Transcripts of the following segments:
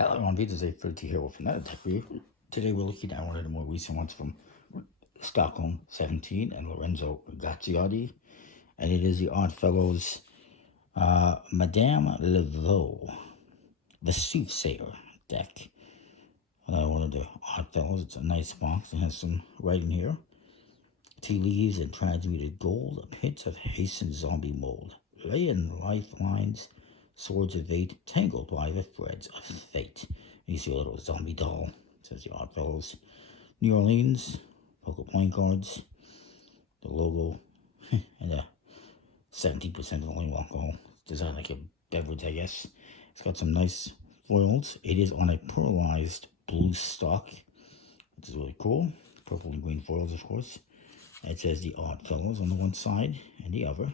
Hello everyone, this is A30 here with another tech review. Today we're looking at one of the more recent ones from Stockholm 17 and Lorenzo Gazziotti. And it is the Oddfellows Madame Laveau, the Soothsayer deck. Another one of the Oddfellows. It's a nice box. It has some writing here. Tea leaves and transmuted gold, pits of hastened zombie mold, lay in lifelines, swords of fate, tangled by the threads of fate. You see a little zombie doll. It says the Oddfellows. New Orleans, poker playing cards, the logo, and a 17% volume alcohol. Designed like a beverage, I guess. It's got some nice foils. It is on a pearlized blue stock, which is really cool. Purple and green foils, of course. It says the Oddfellows on the one side and the other.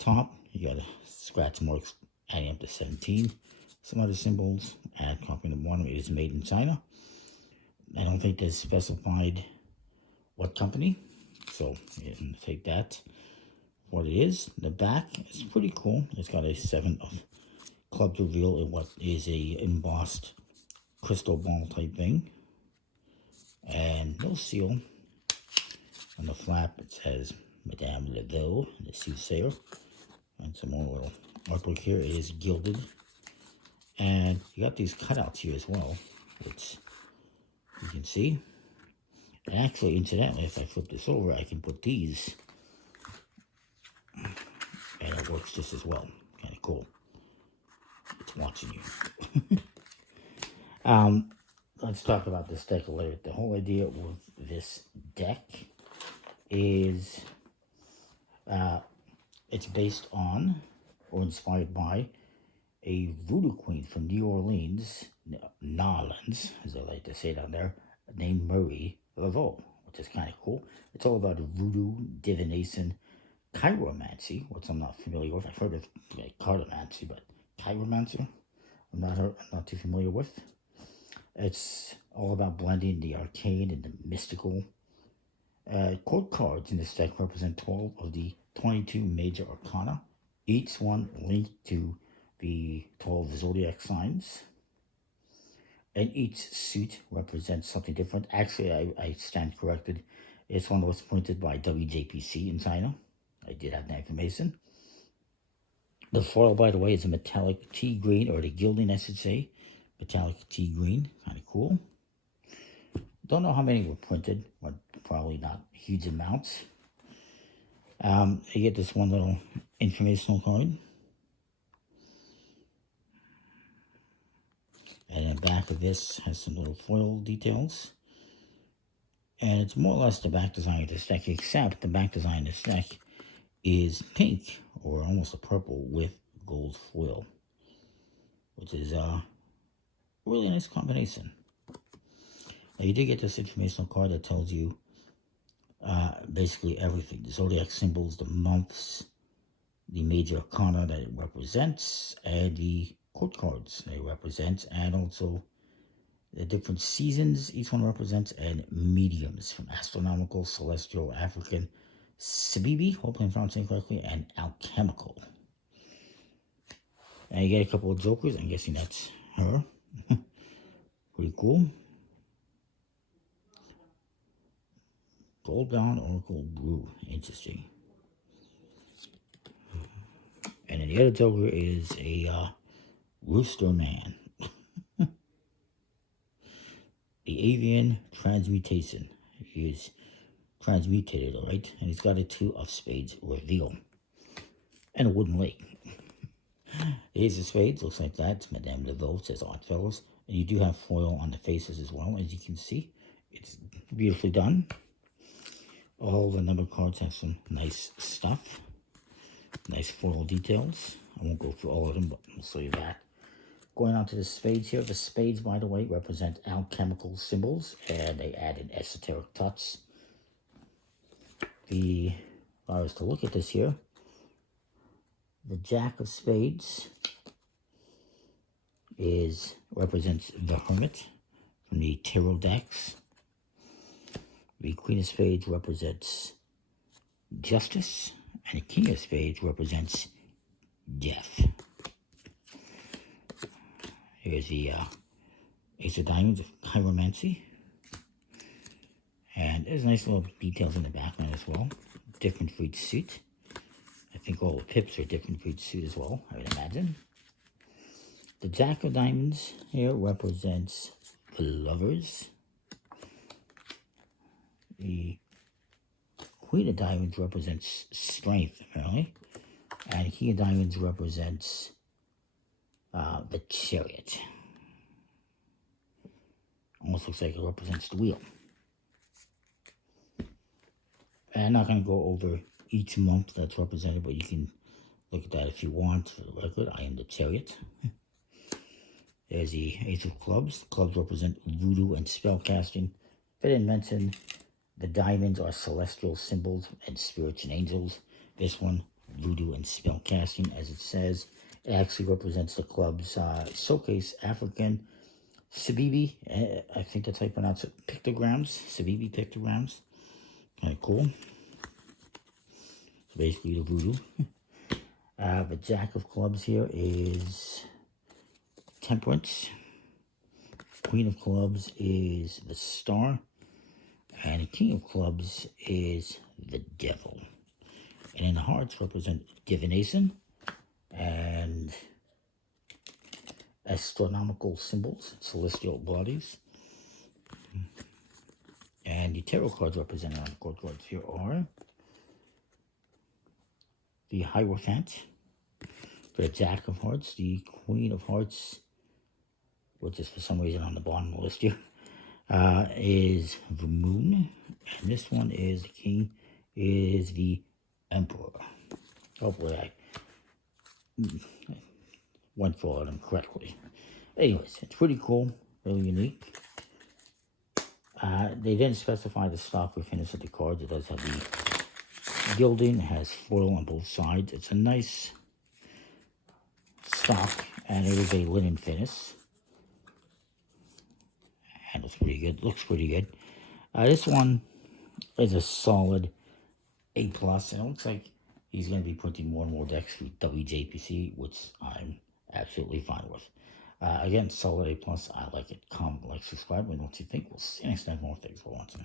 Top, you got a scratch marks adding up to 17. Some other symbols, add copy on the bottom. It is made in China. I don't think they specified what company, so you can take that for what it is. The back is pretty cool. It's got a 7 of clubs reveal in what is a embossed crystal ball type thing. And no seal. On the flap, it says Madame Laveau, the Soothsayer. And some more little artwork here. It is gilded. And you got these cutouts here as well, which you can see. And actually, incidentally, if I flip this over, I can put these. And it works just as well. Kind of cool. It's watching you. Let's talk about this deck a little bit. The whole idea with this deck is it's based on or inspired by a voodoo queen from New Orleans, Nolans, as they like to say down there, named Marie Laveau, which is kind of cool. It's all about voodoo, divination, chiromancy, which I'm not familiar with. I've heard of like cartomancy, but chiromancy, I'm not too familiar with. It's all about blending the arcane and the mystical. Quote cards in this deck represent 12 of the 22 major arcana, each one linked to the 12 zodiac signs. And each suit represents something different. Actually, I stand corrected. It's one that was printed by WJPC in China. I did have that information. The foil, by the way, is a metallic tea green, or the gilding, I should say. Metallic tea green. Kind of cool. Don't know how many were printed, but probably not huge amounts. You get this one little informational card. And the back of this has some little foil details. And it's more or less the back design of this deck, except the back design of this deck is pink, or almost a purple, with gold foil, which is a really nice combination. Now, you do get this informational card that tells you basically everything. The zodiac symbols, the months, the major arcana that it represents, and the quote cards that it represents, and also the different seasons each one represents, and mediums from astronomical, celestial, African, Sabibi, hopefully I'm pronouncing it correctly, and alchemical. And you get a couple of jokers. I'm guessing that's her. Pretty cool. Gold-bound Oracle Brew. Interesting. And then the other joker is a Rooster Man. The Avian Transmutation. He is transmutated, alright? And he's got a 2 of spades reveal. And a wooden leg. Here's the spades. Looks like that. It's Madame Laveau, says Oddfellows. And you do have foil on the faces as well, as you can see. It's beautifully done. All the number cards have some nice stuff. Nice floral details. I won't go through all of them, but I'll show you that. Going on to the spades here. The spades, by the way, represent alchemical symbols, and they add an esoteric touch. If I was to look at this here, the Jack of Spades represents the Hermit from the Tarot decks. The Queen of Spades represents justice, and the King of Spades represents death. Here's the Ace of Diamonds of Chiromancy. And there's nice little details in the background as well. Different for each suit. I think all the pips are different for each suit as well, I would imagine. The Jack of Diamonds here represents the lovers. The Queen of Diamonds represents strength, apparently. And King of Diamonds represents the Chariot. Almost looks like it represents the wheel. And I'm not going to go over each month that's represented, but you can look at that if you want. For the record, I am the Chariot. There's the Ace of Clubs. Clubs represent voodoo and spellcasting. If I didn't mention, the diamonds are celestial symbols and spirits and angels. This one, voodoo and spellcasting, as it says. It actually represents the club's showcase African Sabibi, I think that's how you pronounce it, pictograms, Sabibi pictograms. Kind of cool. So basically the voodoo. The Jack of Clubs here is Temperance. Queen of Clubs is the Star. And the King of Clubs is the Devil. And then the hearts represent divination and astronomical symbols, celestial bodies. And the tarot cards represented on the court cards here are the Hierophant, for the Jack of Hearts, the Queen of Hearts, which is for some reason on the bottom of the list here, is the Moon. And this one is the King, is the Emperor. Hopefully I went for all of them correctly. Anyways, it's pretty cool, really unique. They didn't specify the stock or finish of the cards. It does have the gilding. It has foil on both sides. It's a nice stock, and it is a linen finish. And it's pretty good. Looks pretty good. This one is a solid A+. And it looks like he's going to be printing more and more decks for WJPC, which I'm absolutely fine with. Again, solid A+. I like it. Comment, like, subscribe. And what you think. We'll see you next time. More things for watching.